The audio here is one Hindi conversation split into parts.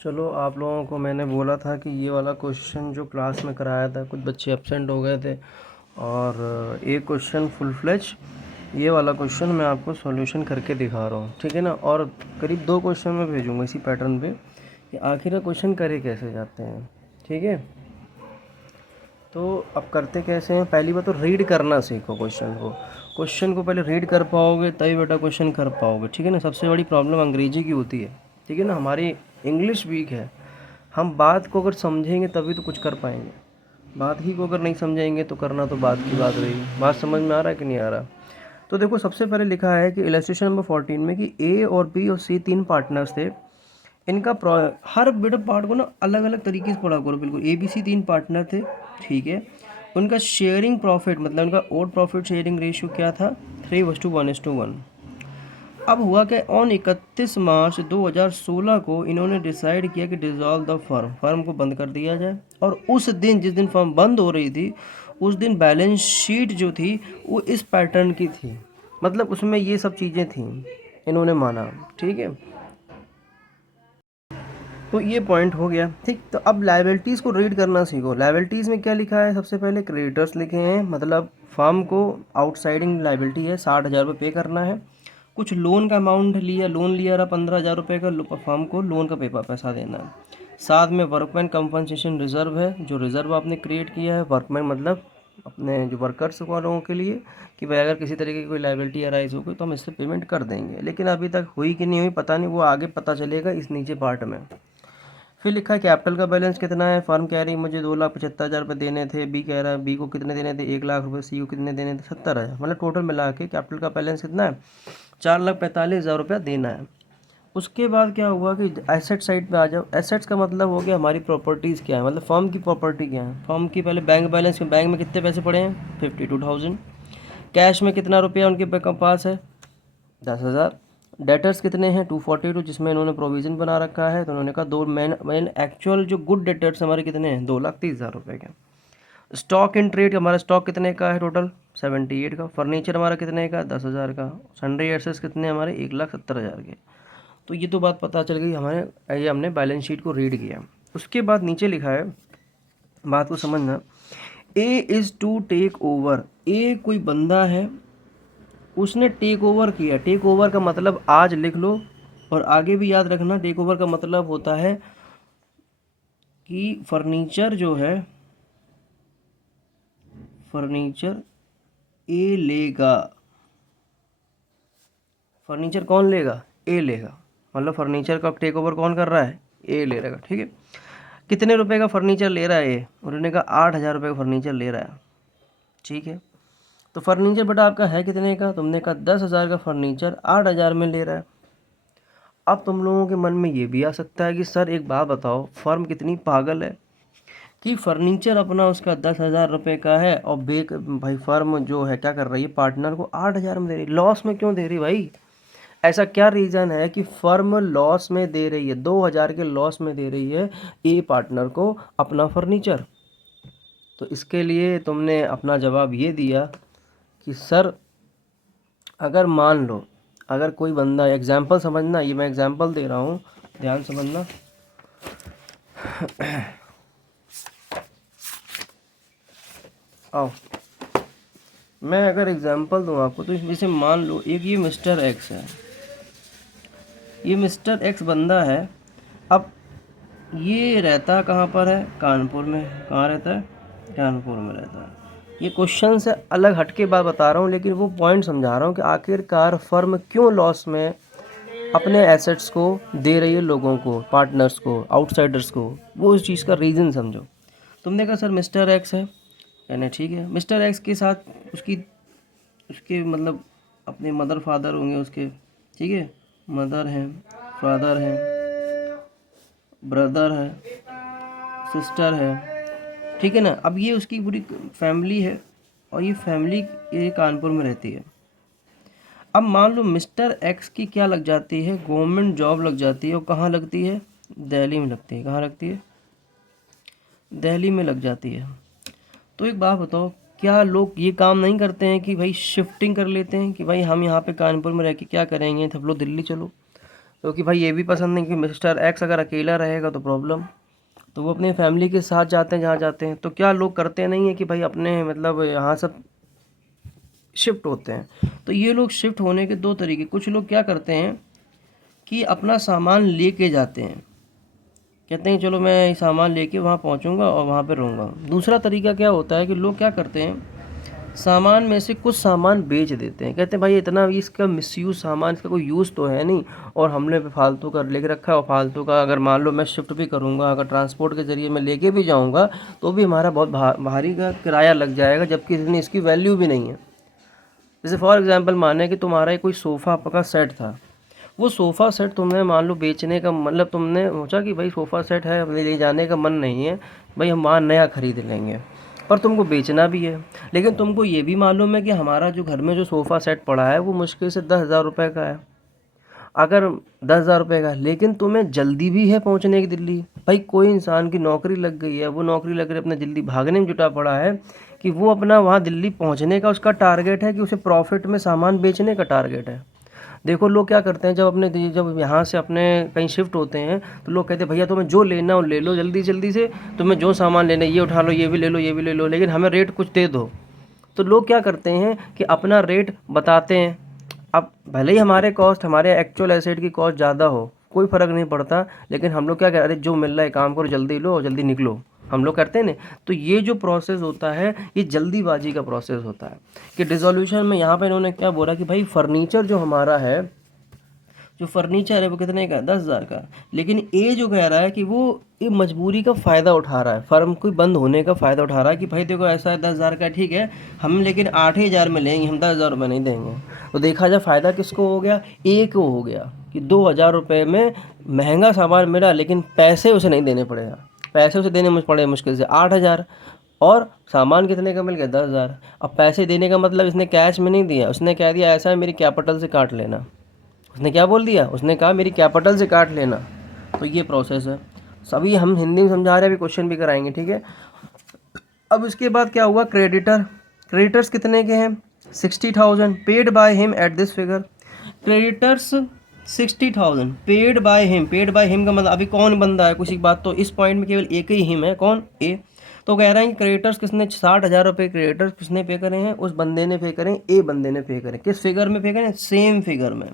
चलो, आप लोगों को मैंने बोला था कि ये वाला क्वेश्चन जो क्लास में कराया था, कुछ बच्चे एब्सेंट हो गए थे और एक क्वेश्चन फुल फ्लेज ये वाला क्वेश्चन मैं आपको सॉल्यूशन करके दिखा रहा हूँ, ठीक है ना। और करीब 2 क्वेश्चन मैं भेजूँगा इसी पैटर्न पे कि आखिर क्वेश्चन करे कैसे जाते हैं, ठीक है। तो अब करते कैसे हैं, पहली बात तो रीड करना सीखो क्वेश्चन को पहले रीड कर पाओगे तभी बेटा क्वेश्चन कर पाओगे, ठीक है ना। सबसे बड़ी प्रॉब्लम अंग्रेजी की होती है, ठीक है ना। हमारी इंग्लिश वीक है। हम बात को अगर समझेंगे तभी तो कुछ कर पाएंगे, बात ही को अगर नहीं समझेंगे तो करना तो बात की बात रही। बात समझ में आ रहा है कि नहीं आ रहा। तो देखो, सबसे पहले लिखा है कि इलस्ट्रेशन नंबर 14 में कि ए और बी और सी 3 पार्टनर्स थे। इनका हर बेटा पार्ट को ना अलग अलग तरीके से पढ़ा करो। बिल्कुल ए बी सी 3 पार्टनर थे, ठीक है। उनका शेयरिंग प्रॉफिट मतलब उनका ओड प्रॉफिट शेयरिंग रेशियो क्या था, 3:1:1। अब हुआ कि ऑन 31 मार्च 2016 को इन्होंने डिसाइड किया कि डिसॉल्व द फर्म को बंद कर दिया जाए। और उस दिन जिस दिन फर्म बंद हो रही थी उस दिन बैलेंस शीट जो थी वो इस पैटर्न की थी, मतलब उसमें ये सब चीज़ें थी, इन्होंने माना, ठीक है। तो ये पॉइंट हो गया, ठीक। तो अब लायबिलिटीज़ को रीड करना सीखो। लायबिलिटीज़ में क्या लिखा है, सबसे पहले क्रेडिटर्स लिखे हैं, मतलब फर्म को आउटसाइडिंग लायबिलिटी है, 60,000 रुपये पे करना है। कुछ लोन का अमाउंट लिया, लोन लिया रहा 15,000 रुपये का, फर्म को लोन का पैसा देना है। साथ में वर्कमैन कंपनसेशन रिजर्व है, जो रिजर्व आपने क्रिएट किया है, वर्कमैन मतलब अपने जो वर्कर्स वालों के लिए, कि भाई अगर किसी तरीके की कोई लायबिलिटी अराइज हो गई तो हम इससे पेमेंट कर देंगे। लेकिन अभी तक हुई कि नहीं हुई पता नहीं, वो आगे पता चलेगा इस नीचे पार्ट में। फिर लिखा है कैपिटल का बैलेंस कितना है। फर्म कह रही मुझे 2,75,000 रुपये देने थे, बी कह रहा है बी को कितने देने थे, 1,00,000 रुपये, सी को कितने देने थे, 70,000। मतलब टोटल मिला के कैपिटल का बैलेंस कितना है, 4,45,000 रुपया देना है। उसके बाद क्या हुआ कि एसेट साइड पे आ जाओ। एसेट्स का मतलब हो गया हमारी प्रॉपर्टीज़ क्या है, मतलब फर्म की प्रॉपर्टी क्या है। फर्म की पहले बैंक बैलेंस में, बैंक में कितने पैसे पड़े हैं, 52,000। कैश में कितना रुपया उनके पास है, 10,000। डेटर्स कितने हैं, 242, जिसमें इन्होंने प्रोविज़न बना रखा है। तो उन्होंने कहा दो मेन एक्चुअल जो गुड डेटर्स हमारे कितने हैं, 2,30,000 रुपये के। स्टॉक इन ट्रेड हमारा स्टॉक कितने का है, टोटल 78 का। फर्नीचर हमारा कितने का, 10,000 का। सन्ड्री एसेट्स कितने हमारे, 1,70,000 के। तो ये तो बात पता चल गई हमारे, ये हमने बैलेंस शीट को रीड किया। उसके बाद नीचे लिखा है, बात को समझना, A is to take over. A कोई बंदा है, उसने टेक ओवर किया। टेक ओवर का मतलब आज लिख लो और आगे भी याद रखना, टेक ओवर का मतलब होता है कि फर्नीचर जो है, फर्नीचर ए लेगा। फर्नीचर कौन लेगा, ए लेगा। मतलब फर्नीचर का टेक ओवर कौन कर रहा है, ए ले रहेगा, ठीक है। कितने रुपए का फर्नीचर ले रहा है ए, उन्होंने कहा 8,000 रुपये का फर्नीचर ले रहा है, ठीक है। तो फर्नीचर बेटा आपका है कितने का, तुमने कहा 10,000 का फर्नीचर 8,000 में ले रहा है। अब तुम लोगों के मन में ये भी आ सकता है कि सर एक बात बताओ, फर्म कितनी पागल है कि फर्नीचर अपना उसका 10,000 रुपये का है और भाई फर्म जो है क्या कर रही है, पार्टनर को 8,000 में दे रही। लॉस में क्यों दे रही भाई, ऐसा क्या रीज़न है कि फर्म लॉस में दे रही है, 2,000 के लॉस में दे रही है ए पार्टनर को अपना फर्नीचर। तो इसके लिए तुमने अपना जवाब ये दिया कि सर अगर मान लो, अगर कोई बंदा, एग्जाम्पल समझना, ये मैं एग्जाम्पल दे रहा हूँ, ध्यान समझना। आओ, मैं अगर एग्जाम्पल दूँ आपको, तो जैसे मान लो एक ये मिस्टर एक्स है, ये मिस्टर एक्स बंदा है। अब ये रहता कहाँ पर है, कानपुर में। कहाँ रहता है, कानपुर में रहता है। ये क्वेश्चन से अलग हटके बात बता रहा हूँ, लेकिन वो पॉइंट समझा रहा हूँ कि आखिरकार फर्म क्यों लॉस में अपने एसेट्स को दे रही है, लोगों को, पार्टनर्स को, आउटसाइडर्स को। वो उस चीज़ का रीज़न समझो। तुमने कहा सर मिस्टर एक्स है, यानी ठीक है, मिस्टर एक्स के साथ उसके मतलब अपने मदर फादर होंगे उसके, ठीक है, मदर हैं, फादर हैं, ब्रदर है, सिस्टर है, ठीक है ना। अब ये उसकी पूरी फैमिली है और ये फैमिली ये कानपुर में रहती है। अब मान लो मिस्टर एक्स की क्या लग जाती है, गवर्नमेंट जॉब लग जाती है। और कहाँ लगती है, दिल्ली में लगती है। कहाँ लगती है, दिल्ली में लग जाती है। तो एक बात बताओ, क्या लोग ये काम नहीं करते हैं कि भाई शिफ्टिंग कर लेते हैं कि भाई हम यहाँ पे कानपुर में रह के क्या करेंगे, सब लोग दिल्ली चलो। क्योंकि भाई ये भी पसंद नहीं कि मिस्टर एक्स अगर अकेला रहेगा तो प्रॉब्लम, तो वो अपने फैमिली के साथ जाते हैं जहाँ जाते हैं। तो क्या लोग करते नहीं है कि भाई अपने मतलब यहाँ सब शिफ्ट होते हैं। तो ये लोग शिफ्ट होने के दो तरीके, कुछ लोग क्या करते हैं कि अपना सामान लेके जाते हैं, कहते हैं चलो मैं सामान लेके वहाँ पहुँचूँगा और वहाँ पे रहूँगा। दूसरा तरीका क्या होता है कि लोग क्या करते हैं, सामान में से कुछ सामान बेच देते हैं, कहते हैं भाई इतना भी इसका मिसयूज़ सामान, इसका कोई यूज़ तो है नहीं, और हमने फालतू का लेके रखा है, और फालतू का अगर मान लो मैं शिफ्ट भी करूँगा, अगर ट्रांसपोर्ट के ज़रिए मैं लेके भी जाऊँगा तो भी हमारा बहुत भारी का किराया लग जाएगा, जबकि इतनी इसकी वैल्यू भी नहीं है। जैसे फॉर एग्जांपल माने कि तुम्हारा कोई सोफ़ा आपका सेट था, वो सोफ़ा सेट तुमने मान लो बेचने का मतलब तुमने सोचा कि भाई सोफ़ा सेट है, अपने ले जाने का मन नहीं है, भाई हम वहाँ नया ख़रीद लेंगे, पर तुमको बेचना भी है। लेकिन तुमको ये भी मालूम है कि हमारा जो घर में जो सोफ़ा सेट पड़ा है वो मुश्किल से 10,000 रुपये का है। अगर 10,000 रुपये का है, लेकिन तुम्हें जल्दी भी है पहुंचने की दिल्ली, भाई कोई इंसान की नौकरी लग गई है, वो नौकरी लग रही अपने दिल्ली भागने में जुटा पड़ा है कि वो अपना वहाँ दिल्ली पहुंचने का उसका टारगेट है, कि उसे प्रॉफिट में सामान बेचने का टारगेट है। देखो लोग क्या करते हैं, जब यहाँ से अपने कहीं शिफ्ट होते हैं तो लोग कहते हैं भैया तुम्हें जो लेना हो ले लो जल्दी जल्दी से, तुम्हें जो सामान लेना है ये उठा लो, ये भी ले लो, ये भी ले लो, लेकिन हमें रेट कुछ दे दो। तो लोग क्या करते हैं कि अपना रेट बताते हैं। अब भले ही हमारे कॉस्ट, हमारे एक्चुअल एसेट की कॉस्ट ज़्यादा हो, कोई फ़र्क नहीं पड़ता, लेकिन हम लोग क्या कह रहे हैं, जो मिल रहा है काम करो, जल्दी लो और जल्दी निकलो, हम लोग करते हैं ना। तो ये जो प्रोसेस होता है ये जल्दीबाजी का प्रोसेस होता है। कि डिसोल्यूशन में यहाँ पे इन्होंने क्या बोला कि भाई फर्नीचर जो हमारा है, जो फर्नीचर है वो कितने का, 10,000 का, लेकिन ये जो कह रहा है कि वो ये मजबूरी का फ़ायदा उठा रहा है, फर्म कोई बंद होने का फ़ायदा उठा रहा है कि भाई देखो ऐसा है 10,000 का ठीक है, हम लेकिन 8,000 में लेंगे, हम 10,000 रुपये नहीं देंगे। तो देखा जाए फ़ायदा किसको हो गया, एक को हो गया कि 2,000 रुपये में महंगा सामान मिला, लेकिन पैसे उसे नहीं देने पड़ेगा, पैसे उसे देने पड़े मुश्किल से 8,000, और सामान कितने का मिल गया, 10,000। अब पैसे देने का मतलब इसने कैश में नहीं दिया, उसने कह दिया ऐसा है मेरी कैपिटल से काट लेना। उसने क्या बोल दिया, उसने कहा मेरी कैपिटल से काट लेना। तो ये प्रोसेस है, सभी हम हिंदी में समझा रहे हैं, अभी क्वेश्चन भी कराएंगे, ठीक है। अब इसके बाद क्या हुआ, क्रेडिटर, क्रेडिटर्स कितने के हैं, 60,000 paid by him at this figure. Creditors 60,000 paid by him, paid by him का मतलब अभी कौन बंदा है, कुछ एक बात, तो इस पॉइंट में केवल एक ही हिम है, कौन, ए। तो कह रहे हैं कि क्रेडिटर्स किसने 60,000 रुपये क्रेडिटर्स किसने पे करे हैं, उस बंदे ने पे करें, ए बंदे ने पे करें, किस फिगर में पे करें, सेम फिगर में,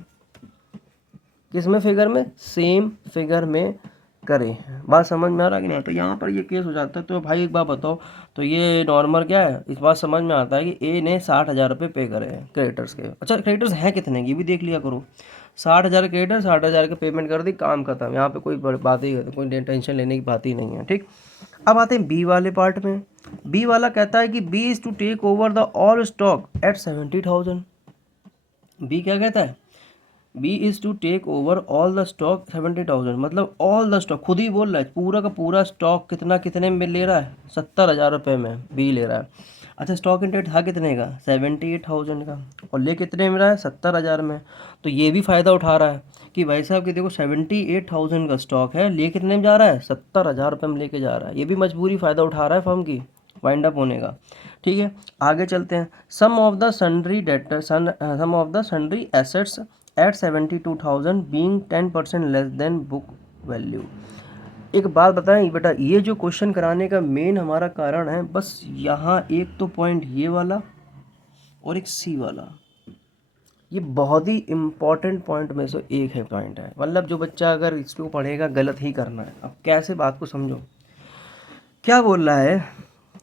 किस में फिगर में, सेम फिगर में करें। बात समझ में आ रहा है कि नहीं। तो यहाँ पर ये केस हो जाता है। तो भाई एक बात बताओ, तो ये नॉर्मल क्या है, इस बात समझ में आता है कि ए ने 60,000 रुपये पे करे हैं क्रेडिटर्स के। अच्छा क्रेडिटर्स हैं कितने ये भी देख लिया करो, 60,000 क्रेडिटर, 60,000 के पेमेंट कर दी, काम खत्म, यहाँ पे कोई बात ही, कोई टेंशन लेने की बात ही नहीं है, ठीक। अब आते हैं बी वाले पार्ट में। बी वाला कहता है कि B is to take over the all stock at 70,000। B क्या कहता है, B is to take over all the stock 70,000, मतलब ऑल द स्टॉक, खुद ही बोल रहा है पूरा का पूरा स्टॉक कितना, कितने में ले रहा है, 70,000 रुपये में बी ले रहा है। अच्छा स्टॉक इंटेट था कितने का, 78,000 का, और ले कितने में रहा है, 70,000 में। तो ये भी फ़ायदा उठा रहा है कि भाई साहब कि देखो 78,000 का स्टॉक है, ले कितने में जा रहा है, 70,000 रुपये में लेके जा रहा है। ये भी मजबूरी फ़ायदा उठा रहा है फर्म की वाइंड अप होने का, ठीक है। आगे चलते हैं, some of the sundry debtor, some of the sundry assets at 72,000 being 10% less than book value. एक बात बताएं बेटा, ये जो क्वेश्चन कराने का मेन हमारा कारण है, बस यहाँ एक तो पॉइंट ये वाला और एक सी वाला, ये बहुत ही इम्पॉर्टेंट पॉइंट में से एक है, पॉइंट है, मतलब जो बच्चा अगर इसको पढ़ेगा गलत ही करना है। अब कैसे, बात को समझो, क्या बोल रहा है,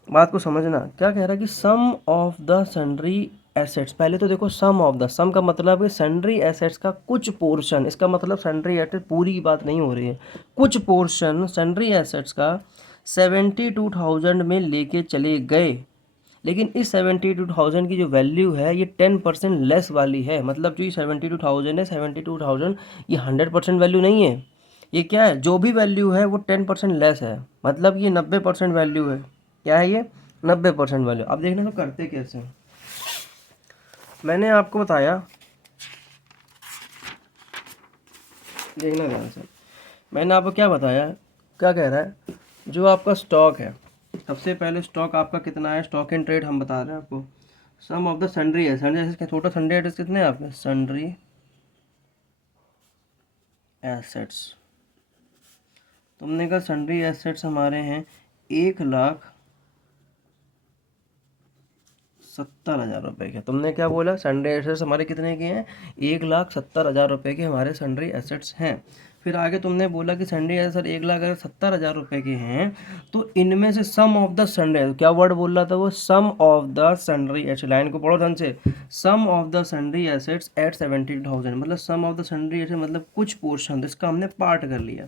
बात को समझना, क्या कह रहा है कि सम ऑफ द सन्ड्री एसेट्स, पहले तो देखो सम ऑफ द, सम का मतलब है सन्ड्री एसेट्स का कुछ पोर्शन, इसका मतलब सन्ड्री एसेट्स पूरी की बात नहीं हो रही है, कुछ पोर्शन सन्ड्री एसेट्स का 72,000 में लेके चले गए, लेकिन इस 72,000 की जो वैल्यू है ये 10% लेस वाली है। मतलब जो ये 72,000 है, 72,000 ये 100% वैल्यू नहीं है, ये क्या है, जो भी वैल्यू है वो 10% लेस है, मतलब ये 90% वैल्यू है। क्या है ये, 90% वैल्यू। अब देखना तो करते कैसे हैं। मैंने आपको बताया, देखना ध्यान से, मैंने आपको क्या बताया, क्या कह रहा है, जो आपका स्टॉक है, सबसे पहले स्टॉक आपका कितना है, स्टॉक इन ट्रेड हम बता रहे हैं आपको, सम ऑफ द सन्ड्री है, सन्ड्री क्या, टोटल सन्ड्री एसेट्स कितने हैं आपके, सन्ड्री एसेट्स, तुमने कहा सन्ड्री एसेट्स हमारे हैं 1,70,000 रुपये के। तुमने क्या बोला, सन्ड्री एसेट्स हमारे कितने के हैं, 1,70,000 रुपये के हमारे सन्ड्री एसेट्स हैं। फिर आगे तुमने बोला कि सन्ड्री एसेट्स 1,70,000 रुपये के हैं, तो इनमें से सम ऑफ द सन्ड्री, क्या वर्ड बोल रहा था वो, some of the sundry assets, line को पढ़ो ढंग से, some of the sundry assets at 70,000, मतलब some of the sundry assets मतलब कुछ पोर्शन, इसका हमने पार्ट कर लिया।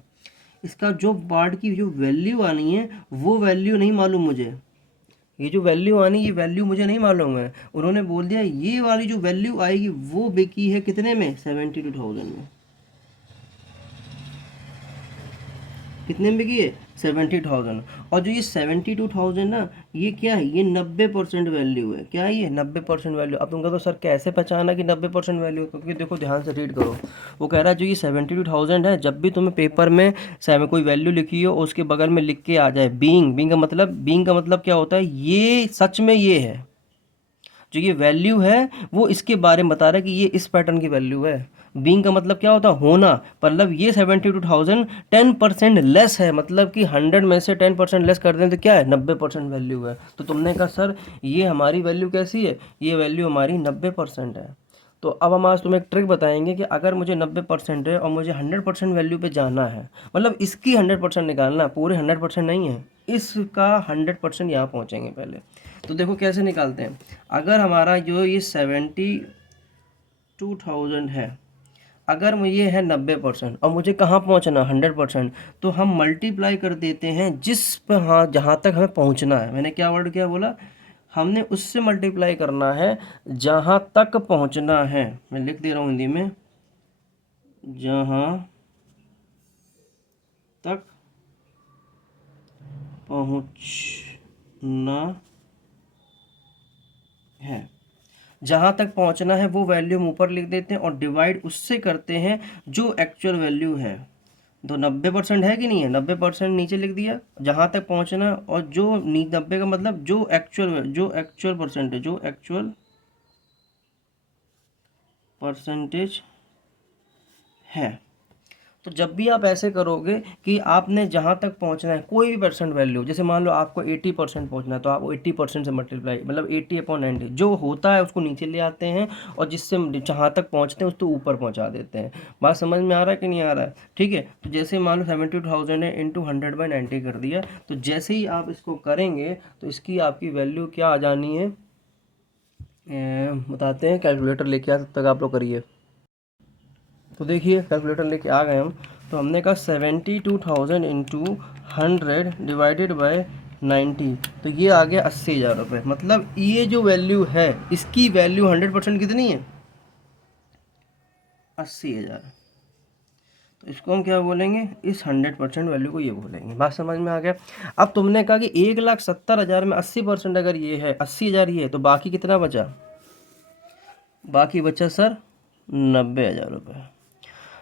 इसका जो पार्ट की जो वैल्यू आनी है वो वैल्यू नहीं मालूम मुझे, ये जो वैल्यू आनी ये वैल्यू मुझे नहीं मालूम है। उन्होंने बोल दिया ये वाली जो वैल्यू आएगी वो बिकी है कितने में, 72,000 में। कितने में बिकी है, 70,000। और जो ये 72,000 ना, ये क्या है, ये 90% वैल्यू है। क्या है ये, 90% वैल्यू। अब तुम कहो तो सर कैसे पहचाना कि 90% वैल्यू, क्योंकि देखो ध्यान से रीड करो। वो कह रहा है जो ये 72,000 है, जब भी तुम्हें पेपर में कोई वैल्यू लिखी हो उसके बगल में लिख के आ जाए बीइंग का मतलब क्या होता है, ये सच में ये है, जो ये वैल्यू है वो इसके बारे में बता रहा है कि ये इस पैटर्न की वैल्यू है। बीइंग का मतलब क्या होता है, होना, मतलब ये 72,000 10% लेस है, मतलब कि 100 में से 10% लेस कर दें तो क्या है, 90% वैल्यू है। तो तुमने कहा सर ये हमारी वैल्यू कैसी है, ये वैल्यू हमारी 90% है। तो अब हम आज तुम्हें एक ट्रिक बताएंगे कि अगर मुझे 90% है और मुझे 100% वैल्यू पे जाना है, मतलब इसकी 100% निकालना, पूरे 100% नहीं है, इसका 100% यहाँ पहुँचेंगे पहले। तो देखो कैसे निकालते हैं। अगर हमारा जो ये 72,000 है, अगर ये है 90% और मुझे कहाँ पहुँचना 100%, तो हम मल्टीप्लाई कर देते हैं जिस पर, हाँ, जहाँ तक हमें पहुँचना है। मैंने क्या वर्ड क्या बोला, हमने उससे मल्टीप्लाई करना है जहाँ तक पहुँचना है। मैं लिख दे रहा हूँ हिंदी में, जहाँ तक पहुँचना है, जहाँ तक पहुँचना है वो वैल्यू हम ऊपर लिख देते हैं और डिवाइड उससे करते हैं जो एक्चुअल वैल्यू है। तो 90% है कि नहीं है, 90% नीचे लिख दिया, जहाँ तक पहुँचना, और जो 90 का मतलब जो एक्चुअल परसेंटेज है। तो जब भी आप ऐसे करोगे कि आपने जहाँ तक पहुँचना है कोई भी परसेंट वैल्यू, जैसे मान लो आपको 80% पहुँचना है तो आप 80% से मल्टीप्लाई, मतलब 80/90 जो होता है उसको नीचे ले आते हैं और जिससे जहाँ तक पहुँचते हैं उसको ऊपर पहुँचा देते हैं। बात समझ में आ रहा है कि नहीं आ रहा है, ठीक है। तो जैसे मान लो 72,000 है इंटू 100/90 कर दिया, तो जैसे ही आप इसको करेंगे तो इसकी आपकी वैल्यू क्या आ जानी है, बताते हैं, कैलकुलेटर लेके आ, तब तक आप लोग करिए। तो देखिए कैलकुलेटर लेके आ गए हम। तो हमने कहा 72,000 इंटू 100 डिवाइडेड बाय 90, तो ये आ गया 80,000 रुपये। मतलब ये जो वैल्यू है इसकी वैल्यू 100% कितनी है, 80,000। तो इसको हम क्या बोलेंगे, इस 100% वैल्यू को ये बोलेंगे। बात समझ में आ गया। अब तुमने कहा कि 1,70,000 में 80% अगर ये है, 80,000 ये है, तो बाकी कितना बचा, बाकी बचा सर 90,000 रुपये।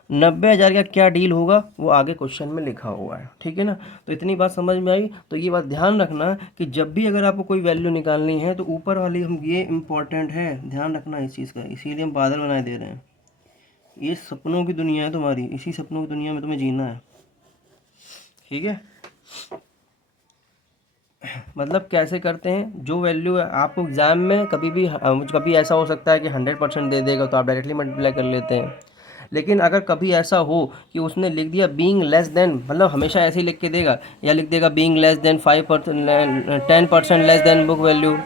90,000 का क्या डील होगा वो आगे क्वेश्चन में लिखा हुआ है, ठीक है ना। तो इतनी बात समझ में आई। तो ये बात ध्यान रखना कि जब भी अगर आपको कोई वैल्यू निकालनी है तो ऊपर वाली हम, ये इम्पोर्टेंट है, ध्यान रखना इस चीज़ का, इसीलिए हम बादल बनाए दे रहे हैं। ये सपनों की दुनिया है तुम्हारी, इसी सपनों की दुनिया में तुम्हें जीना है, ठीक है। मतलब कैसे करते हैं, जो वैल्यू है आपको एग्ज़ाम में कभी ऐसा हो सकता है कि 100% दे देगा तो आप डायरेक्टली मल्टीप्लाई कर लेते हैं। लेकिन अगर कभी ऐसा हो कि उसने लिख दिया बीइंग लेस देन, मतलब हमेशा ऐसे ही लिख के देगा, या लिख देगा being less than 5%, 10% less than book value,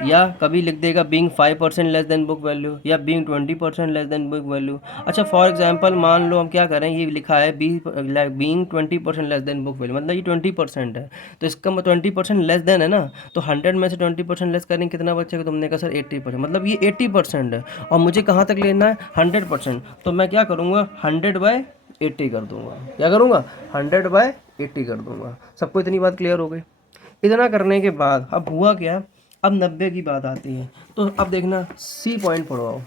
या कभी लिख देगा being 5% less than book value, या being 20% less than book value. अच्छा फॉर एग्जांपल मान लो हम क्या करें, ये लिखा है being 20% less than book value, मतलब ये 20% है, तो इसका 20% लेस देन है ना, तो 100 में से 20% लेस करेंगे कितना बचेगा, तुमने कहा सर 80%, मतलब ये 80% है और मुझे कहाँ तक लेना है 100%। तो मैं क्या करूँगा 100/80 कर दूंगा, क्या करूँगा 100/80 कर दूंगा। सबको इतनी बात क्लियर हो गई। इतना करने के बाद अब हुआ क्या, अब 90 की बात आती है। तो अब देखना सी पॉइंट पढ़वाओ।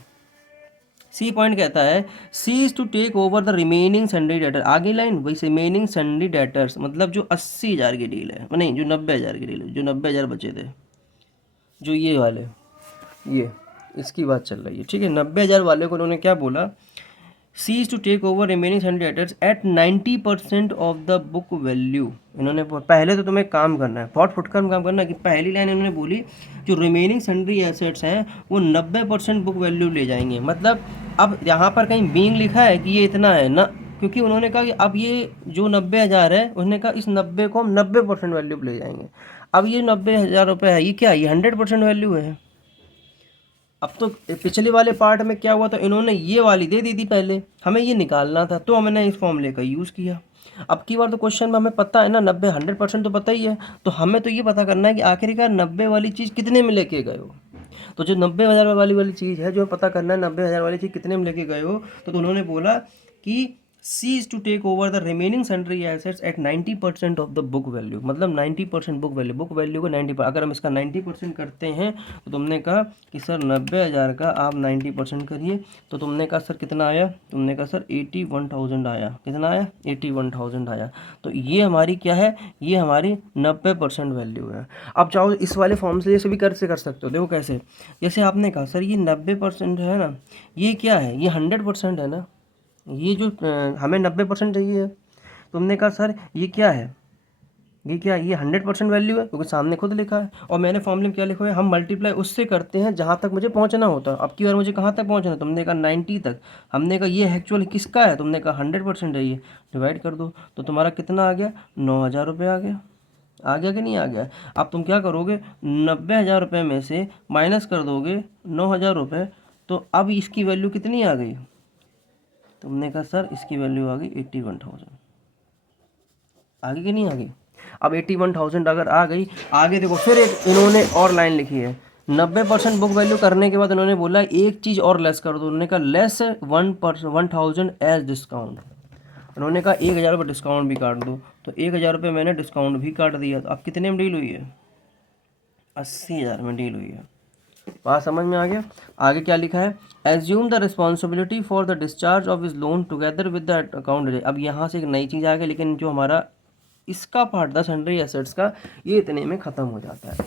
सी पॉइंट कहता है C is to take over the remaining sundry debtor, आगे लाइन वही रिमेनिंग सन्ड्री डेटर्स, मतलब जो 80,000 की डील है, नहीं जो 90,000 की डील है, जो 90,000 बचे थे, जो ये वाले, ये इसकी बात चल रही है, ठीक है। 90,000 वाले को उन्होंने क्या बोला C is to take over remaining sundry debtors at 90% of the book value. इन्होंने पहले तो तुम्हें काम करना है, फॉट फुटकर काम करना है कि पहली लाइन इन्होंने बोली जो रिमेनिंग सन्ड्री एसेट्स हैं वो 90% बुक वैल्यू ले जाएंगे। मतलब अब यहाँ पर कहीं बीइंग लिखा है कि ये इतना है ना, क्योंकि उन्होंने कहा कि अब ये जो 90,000 है, उन्होंने कहा इस 90 को हम 90% वैल्यू पे ले जाएंगे। अब ये 90,000 रुपये है, ये क्या है, ये 100% वैल्यू है। अब तो पिछले वाले पार्ट में क्या हुआ था, इन्होंने ये वाली दे दी थी, पहले हमें ये निकालना था तो हमने इस फॉर्मूले का यूज़ किया। अब की बार तो क्वेश्चन में हमें पता है ना 90 100% तो पता ही है, तो हमें तो ये पता करना है कि आखिरकार 90 वाली चीज़ कितने में लेके गए हो। तो जो 90,000 वाली चीज़ है, जो पता करना है 90,000 वाली चीज़ कितने में लेके गए हो, तो उन्होंने बोला कि C is to take over the remaining sundry assets at 90% of the book value. मतलब 90% बुक वैल्यू को 90%, अगर हम इसका 90% करते हैं तो तुमने कहा कि सर 90,000 का आप 90% करिए, तो तुमने कहा सर कितना आया, तुमने कहा सर 81,000 आया। कितना आया, 81,000 आया। तो ये हमारी क्या है, ये हमारी 90% वैल्यू है। अब चाहो इस वाले फॉर्म से जैसे भी कर सकते हो। देखो कैसे, जैसे आपने कहा सर ये 90% है ना, ये क्या है, ये 100% है ना, ये जो हमें 90% चाहिए है। तुमने कहा सर ये क्या है, ये क्या है, ये 100% वैल्यू है, क्योंकि सामने खुद लिखा है। और मैंने फॉर्मूले में क्या लिखा है, हम मल्टीप्लाई उससे करते हैं जहाँ तक मुझे पहुँचना होता है। अब की बार मुझे कहाँ तक पहुँचना है, तुमने कहा 90 तक। हमने कहा ये एक्चुअल किसका है, तुमने कहा 100% है, ये डिवाइड कर दो तो तुम्हारा कितना आ गया, 9,000 रुपये आ गया। आ गया कि नहीं आ गया। अब तुम क्या करोगे, 90,000 रुपये में से माइनस कर दोगे 9,000 रुपये, तो अब इसकी वैल्यू कितनी आ गई, तुमने कहा सर इसकी वैल्यू आ गई 81,000। आगे कि नहीं आ गई। अब 81,000 अगर आ गई, आगे देखो फिर एक इन्होंने और लाइन लिखी है, 90% बुक वैल्यू करने के बाद इन्होंने बोला एक चीज़ और लेस कर दो। उन्होंने कहा लेस 1,000 एज डिस्काउंट। उन्होंने कहा 1,000 रुपये डिस्काउंट भी काट दो, तो 1,000 रुपये मैंने डिस्काउंट भी काट दिया। तो अब कितने में डील हुई है, 80,000 में डील हुई है। बात समझ में आ गया। आगे क्या लिखा है, assume the responsibility for the discharge of is loan together with the account. अब यहाँ से एक नई चीज़ आ गई, लेकिन जो हमारा इसका पार्ट था सन्ड्री एसेट्स का, ये इतने में ख़त्म हो जाता है।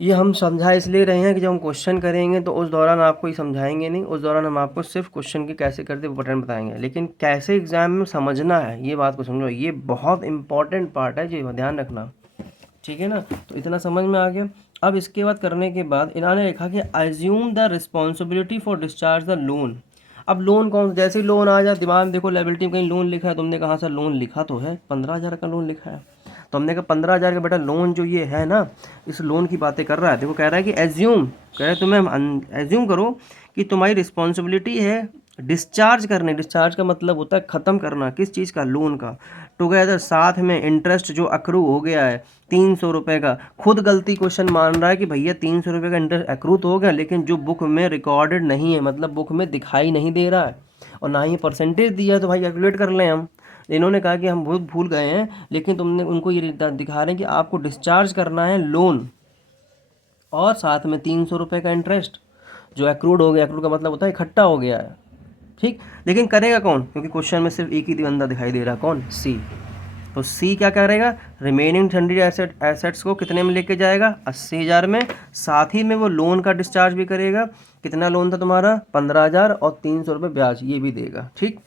ये हम समझा इसलिए रहे हैं कि जब हम क्वेश्चन करेंगे तो उस दौरान आपको ये समझाएंगे नहीं, उस दौरान हम आपको सिर्फ क्वेश्चन की कैसे करते वो पैटर्न बताएंगे, लेकिन कैसे एग्जाम में समझना है ये बात को समझो, ये बहुत इंपॉर्टेंट पार्ट है, जो ध्यान रखना, ठीक है ना। तो इतना समझ में आ गया। अब इसके बाद करने के बाद इन्होंने लिखा कि assume the responsibility for discharge the loan. अब लोन कौन, जैसे ही लोन आ जाए दिमाग में देखो लायबिलिटी में कहीं लोन लिखा है, तुमने कहा सर लोन लिखा तो है 15,000 का लोन लिखा है, तो हमने कहा 15,000 का बेटा लोन जो ये है ना, इस लोन की बातें कर रहा है। देखो कह रहा है कि एज्यूम, कह रहा है तुम्हें एज्यूम करो कि तुम्हारी रिस्पॉन्सिबिलिटी है डिस्चार्ज करने। डिस्चार्ज का मतलब होता है ख़त्म करना, किस चीज़ का, लोन का। टुगेदर साथ में इंटरेस्ट जो अक्रू हो गया है 300 रुपये का, खुद गलती क्वेश्चन मान रहा है कि भैया 300 रुपये का इंटरेस्ट अक्रू तो हो गया, लेकिन जो बुक में रिकॉर्डेड नहीं है, मतलब बुक में दिखाई नहीं दे रहा है और ना ही परसेंटेज दिया है, तो भाई कैलकुलेट कर लें हम। इन्होंने कहा कि हम बहुत भूल गए हैं, लेकिन तुमने उनको ये दिखा रहे हैं कि आपको डिस्चार्ज करना है लोन और साथ में 300 रुपये का इंटरेस्ट जो एक्रूड हो गया। एक्रूड का मतलब होता है इकट्ठा हो गया है, ठीक। लेकिन करेगा कौन, क्योंकि क्वेश्चन में सिर्फ एक ही बंदा दिखाई दे रहा है, कौन, सी। तो सी क्या करेगा, रिमेनिंग सन्ड्री एसेट्स को कितने में लेके जाएगा, 80,000 में, साथ ही में वो लोन का डिस्चार्ज भी करेगा। कितना लोन था तुम्हारा, 15,000, और 300 रुपये ब्याज ये भी देगा, ठीक।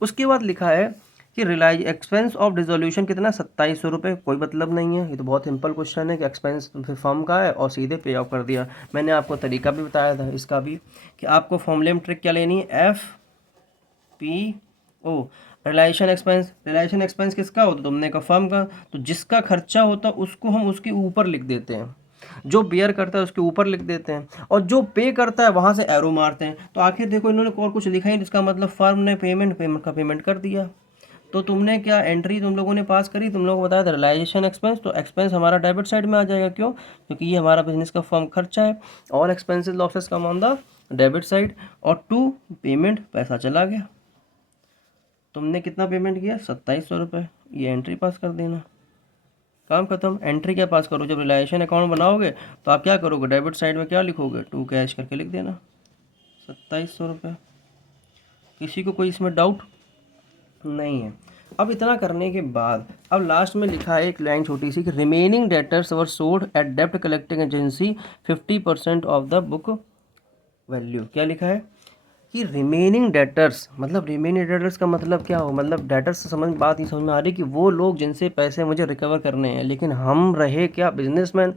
उसके बाद लिखा है कि रिलाइज एक्सपेंस ऑफ डिसोल्यूशन कितना, 2700 रुपये। कोई मतलब नहीं है, ये तो बहुत सिंपल क्वेश्चन है कि एक्सपेंस फर्म का है और सीधे पे ऑफ कर दिया। मैंने आपको तरीका भी बताया था इसका भी, कि आपको फॉर्मूले में ट्रिक क्या लेनी है, FPO, realization expense. Realization expense किसका होता है, तुमने कहा फर्म का, तो जिसका खर्चा होता है उसको हम उसके ऊपर लिख देते हैं, जो बेयर करता है उसके ऊपर लिख देते हैं, और जो पे करता है वहाँ से एरो मारते हैं। तो आखिर देखो इन्होंने और कुछ लिखा ही, इसका मतलब फर्म ने पेमेंट का पेमेंट कर दिया। तो तुमने क्या एंट्री तुम लोगों ने पास करी, तुम लोगों को बताया था रिलाइजेशन एक्सपेंस, तो एक्सपेंस हमारा डेबिट साइड में आ जाएगा। क्यों, क्योंकि ये हमारा बिजनेस का फर्म खर्चा है। All expenses losses come on the debit side, और टू पेमेंट पैसा चला गया। तुमने कितना पेमेंट किया, 2700 रुपये, ये एंट्री पास कर देना, काम खत्म। एंट्री क्या पास करो, जब रिलायेशन अकाउंट बनाओगे तो आप क्या करोगे, डेबिट साइड में क्या लिखोगे, टू कैश करके लिख देना 2700 रुपये। किसी को कोई इसमें डाउट नहीं है। अब इतना करने के बाद अब लास्ट में लिखा है एक लाइन छोटी सी कि remaining debtors were sold at डेप्ट collecting agency 50% of the book value. क्या लिखा है कि रिमेनिंग डेटर्स, मतलब रिमेनिंग डेटर्स का मतलब क्या हो, मतलब डेटर्स से समझ बात ही समझ में आ रही कि वो लोग जिनसे पैसे मुझे रिकवर करने हैं, लेकिन हम रहे क्या बिजनेसमैन।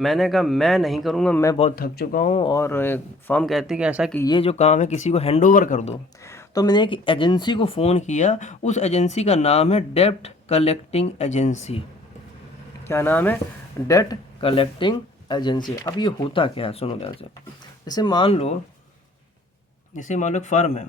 मैंने कहा मैं नहीं करूँगा, मैं बहुत थक चुका हूँ, और फर्म कहती है कि ऐसा कि ये जो काम है किसी को हैंड ओवर कर दो। तो मैंने एक एजेंसी को फ़ोन किया, उस एजेंसी का नाम है डेब्ट कलेक्टिंग एजेंसी। क्या नाम है? Debt collecting agency. अब ये होता क्या है, सुनो ध्यान से। जैसे मान लो एक फर्म है,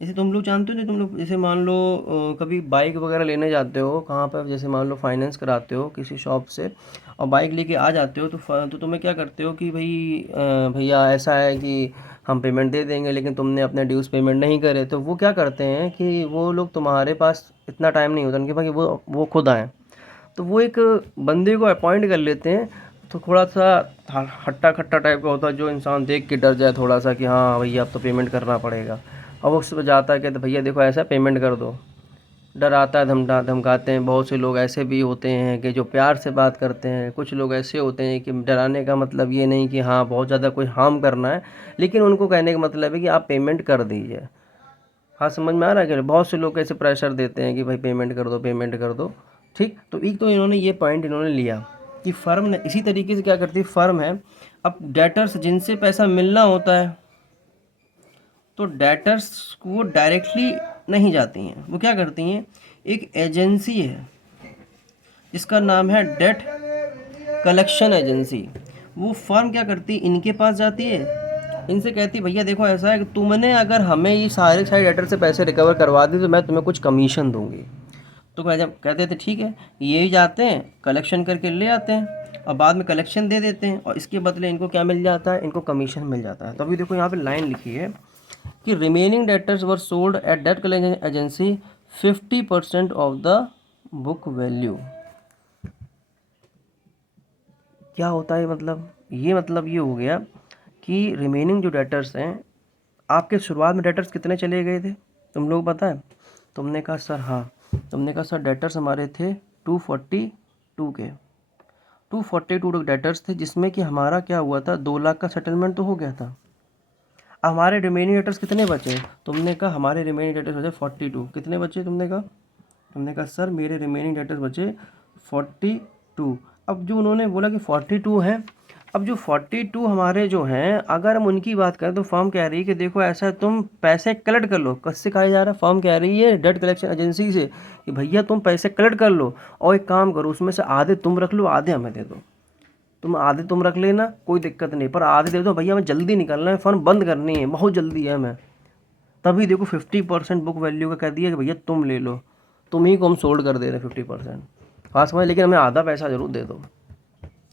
जैसे तुम लोग जानते हो, नहीं तुम लोग जैसे मान लो कभी बाइक वगैरह लेने जाते हो कहाँ पर, जैसे मान लो फाइनेंस कराते हो किसी शॉप से और बाइक लेके आ जाते हो, तो तुम्हें क्या करते हो कि भाई भैया ऐसा है कि हम पेमेंट दे देंगे, लेकिन तुमने अपने ड्यूज़ पेमेंट नहीं करे, तो वो क्या करते हैं कि वो लोग, तुम्हारे पास इतना टाइम नहीं होता उनके पास कि वो खुद आएँ, तो वो एक बंदे को अपॉइंट कर लेते हैं। तो थोड़ा सा हट्टा खट्टा टाइप का होता है, जो इंसान देख के डर जाए थोड़ा सा कि हाँ भैया अब तो पेमेंट करना पड़ेगा। और वो उससे जाता है, कहते भैया देखो ऐसा पेमेंट कर दो। डर आता है, धमकाते हैं। बहुत से लोग ऐसे भी होते हैं कि जो प्यार से बात करते हैं, कुछ लोग ऐसे होते हैं कि डराने का मतलब ये नहीं कि हाँ बहुत ज़्यादा कोई हार्म करना है, लेकिन उनको कहने का मतलब है कि आप पेमेंट कर दीजिए। हाँ, समझ में आ रहा है कि बहुत से लोग ऐसे प्रेशर देते हैं कि भाई पेमेंट कर दो, पेमेंट कर दो। ठीक, तो एक तो इन्होंने ये पॉइंट इन्होंने लिया कि फ़र्म ने इसी तरीके से क्या करती है, फ़र्म है अब डेटर्स जिनसे पैसा मिलना होता है, तो डेटर्स को डायरेक्टली नहीं जाती हैं, वो क्या करती हैं, एक एजेंसी है जिसका नाम है डेट कलेक्शन एजेंसी। वो फर्म क्या करती है, इनके पास जाती है, इनसे कहती है भैया देखो ऐसा है कि तुमने अगर हमें ये सारे सारे डेटर से पैसे रिकवर करवा दी तो मैं तुम्हें कुछ कमीशन दूंगी। तो जब कहते थे ठीक है, ये जाते हैं कलेक्शन करके ले आते हैं और बाद में कलेक्शन दे देते हैं, और इसके बदले इनको क्या मिल जाता है, इनको कमीशन मिल जाता है। तो अभी देखो यहाँ पे लाइन लिखी है कि remaining debtors were sold at debt collection agency 50% of the book value. क्या होता है मतलब, ये मतलब ये हो गया कि रिमेनिंग जो डेटर्स हैं, आपके शुरुआत में डेटर्स कितने चले गए थे तुम लोग पता है? तुमने कहा सर हाँ, तुमने कहा सर डेटर्स हमारे थे 242 के, 242 डेटर्स थे, जिसमें कि हमारा क्या हुआ था, 2 लाख का सेटलमेंट तो हो गया था। हमारे रिमेनिंग डेटर्स कितने बचे? तुमने कहा हमारे रिमेनिंग डेटर्स बचे 42। कितने बचे तुमने कहा सर मेरे रिमेनिंग डेटर्स बचे 42। अब जो उन्होंने बोला कि 42 हैं, अब जो 42 हमारे जो हैं, अगर हम उनकी बात करें तो फर्म कह रही है कि देखो ऐसा है, तुम पैसे कलेक्ट कर लो। किससे कहा जा रहा है? फर्म कह रही है डेट कलेक्शन एजेंसी से कि भैया तुम पैसे कलेक्ट कर लो और एक काम करो, उसमें से आधे तुम रख लो, आधे हमें दे दो। आधे तुम रख लेना, कोई दिक्कत नहीं, पर आधे दे दो भैया, हमें जल्दी निकलना है, फर्म बंद करनी है, बहुत जल्दी है हमें। तभी देखो 50% बुक वैल्यू का कह दिया कि भैया तुम ले लो, तुम ही को हम सोल्ड कर दे रहे हैं 50%। हाँ समझ, लेकिन हमें आधा पैसा ज़रूर दे दो।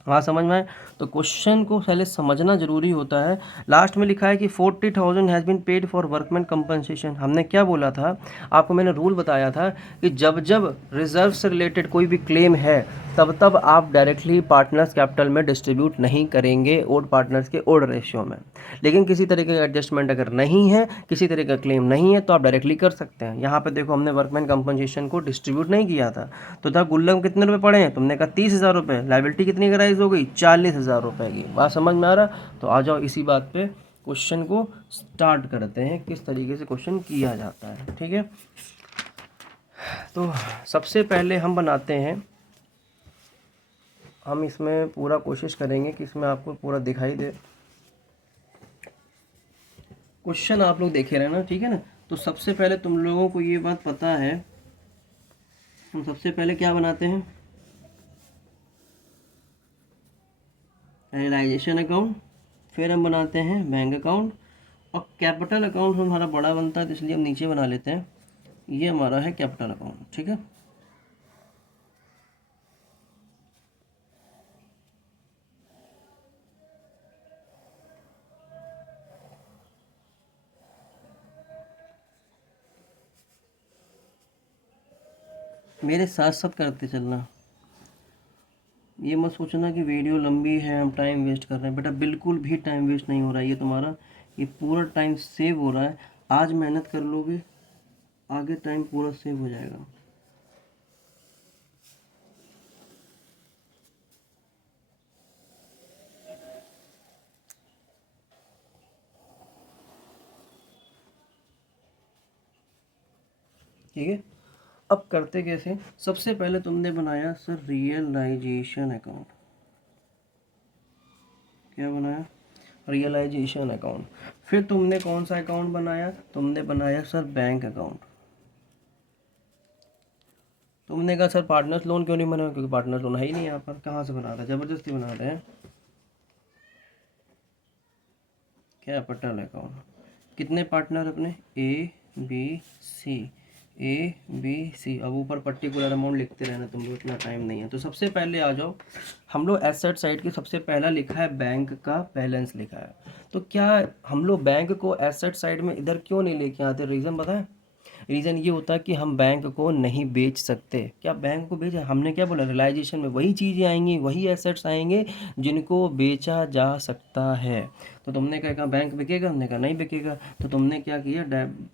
हाँ समझ में आए? तो क्वेश्चन को पहले समझना जरूरी होता है। लास्ट में लिखा है कि 40,000 has been paid for workman compensation. हमने क्या बोला था आपको, मैंने रूल बताया था कि जब जब रिजर्व से रिलेटेड कोई भी क्लेम है, तब तब आप डायरेक्टली पार्टनर्स कैपिटल में डिस्ट्रीब्यूट नहीं करेंगे ओड पार्टनर्स के ओड रेशियो में। लेकिन किसी तरीके का एडजस्टमेंट अगर नहीं है, किसी तरह का क्लेम नहीं है, तो आप डायरेक्टली कर सकते हैं। यहाँ पे देखो हमने वर्कमैन कंपनसेशन को डिस्ट्रीब्यूट नहीं किया था, तो था गुल्लक कितने रुपए पड़े हैं, तुमने कहा 30,000 रुपये। लाइबिलिटी कितनी राइज हो गई, 40,000 रुपये की। बात समझ में आ रहा? तो आ जाओ इसी बात पे क्वेश्चन को स्टार्ट करते हैं, किस तरीके से क्वेश्चन किया जाता है। ठीक है, तो सबसे पहले हम बनाते हैं, हम इसमें पूरा कोशिश करेंगे कि इसमें आपको पूरा दिखाई दे। क्वेश्चन आप लोग देखे रहना, ठीक है ना। तो सबसे पहले तुम लोगों को ये बात पता है, हम सबसे पहले क्या बनाते हैं, रियलाइजेशन अकाउंट, फिर हम बनाते हैं बैंक अकाउंट, और कैपिटल अकाउंट हमारा बड़ा बनता है तो इसलिए हम नीचे बना लेते हैं, ये हमारा है कैपिटल अकाउंट। ठीक है, मेरे साथ साथ करते चलना, ये मत सोचना कि वीडियो लंबी है हम टाइम वेस्ट कर रहे हैं। बेटा बिल्कुल भी टाइम वेस्ट नहीं हो रहा है, ये तुम्हारा ये पूरा टाइम सेव हो रहा है। आज मेहनत कर लोगे, आगे टाइम पूरा सेव हो जाएगा। ठीक है। अब करते कैसे, सबसे पहले तुमने बनाया सर रियलाइजेशन अकाउंट। क्या बनाया, रियलाइजेशन अकाउंट। फिर तुमने कौन सा अकाउंट बनाया, तुमने बनाया सर बैंक अकाउंट। तुमने कहा सर पार्टनर्स लोन क्यों नहीं बना, क्योंकि पार्टनर्स लोन है ही नहीं यहाँ पर, कहाँ से बना रहे हैं, ज़बरदस्ती बना रहे हैं। कैपिटल अकाउंट, कितने पार्टनर अपने, A B C, A B C. अब ऊपर पर्टिकुलर अमाउंट लिखते रहना, तुम लोग इतना टाइम नहीं है। तो सबसे पहले आ जाओ, हम लोग एसेट साइड की सबसे पहला लिखा है बैंक का बैलेंस लिखा है। तो क्या हम लोग बैंक को एसेट साइड में इधर क्यों नहीं लेके आते, रीज़न बताएं। रीज़न ये होता है कि हम बैंक को नहीं बेच सकते। क्या बैंक को बेचा, हमने क्या बोला, रियलाइजेशन में वही चीज़ें आएंगी, वही एसेट्स आएंगे जिनको बेचा जा सकता है। तो तुमने क्या कहा बैंक बिकेगा, हमने कहा नहीं बिकेगा। तो तुमने क्या किया,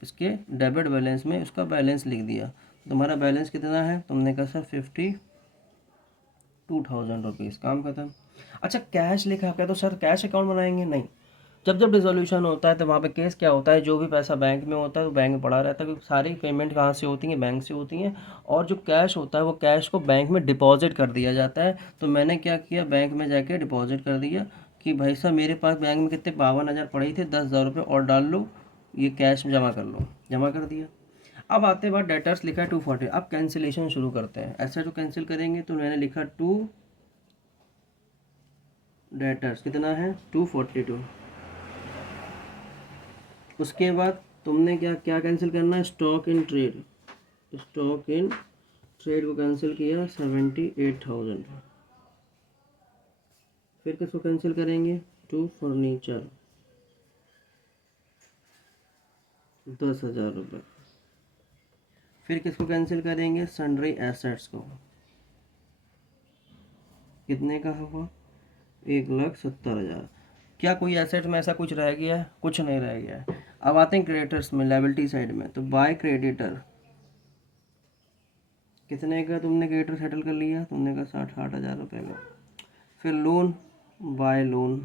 इसके डेबिट बैलेंस में उसका बैलेंस लिख दिया। तुम्हारा बैलेंस कितना है, तुमने कहा सर 52,000 रुपीज़, काम खत्म। अच्छा कैश लिखा, क्या तो सर कैश अकाउंट बनाएंगे, नहीं। जब जब डिसोल्यूशन होता है तो वहाँ पे केस क्या होता है, जो भी पैसा बैंक में होता है वो बैंक में पड़ा रहता है, क्योंकि सारी पेमेंट कहाँ से होती हैं, बैंक से होती हैं। और जो कैश होता है वो कैश को बैंक में डिपॉजिट कर दिया जाता है। तो मैंने क्या किया, बैंक में जाके डिपॉजिट कर दिया कि भाई साहब मेरे पास बैंक में कितने 52,000 पड़े थे, 10,000 रुपये और डाल लो, ये कैश में जमा कर लो, जमा कर दिया। अब आते बाद डेटर्स लिखा है 240। अब कैंसिलेशन शुरू करते हैं, ऐसा जो कैंसिल करेंगे तो मैंने लिखा 2 डेटर्स, कितना है 242। उसके बाद तुमने क्या क्या कैंसिल करना है, stock in trade, stock in trade को कैंसिल किया 78,000। फिर किसको कैंसिल करेंगे, 2 फर्नीचर 10,000 रुपये। फिर किसको कैंसिल करेंगे, सन्ड्री एसेट्स को, कितने का हुआ 1,70,000। क्या कोई एसेट में ऐसा कुछ रह गया है, कुछ नहीं रह गया है। अब आते हैं क्रेडिटर्स में, लायबिलिटी साइड में। तो बाय क्रेडिटर, कितने का तुमने क्रेडिटर सेटल कर लिया, तुमने कहा 60,000 रुपये का। फिर लोन, बाय लोन,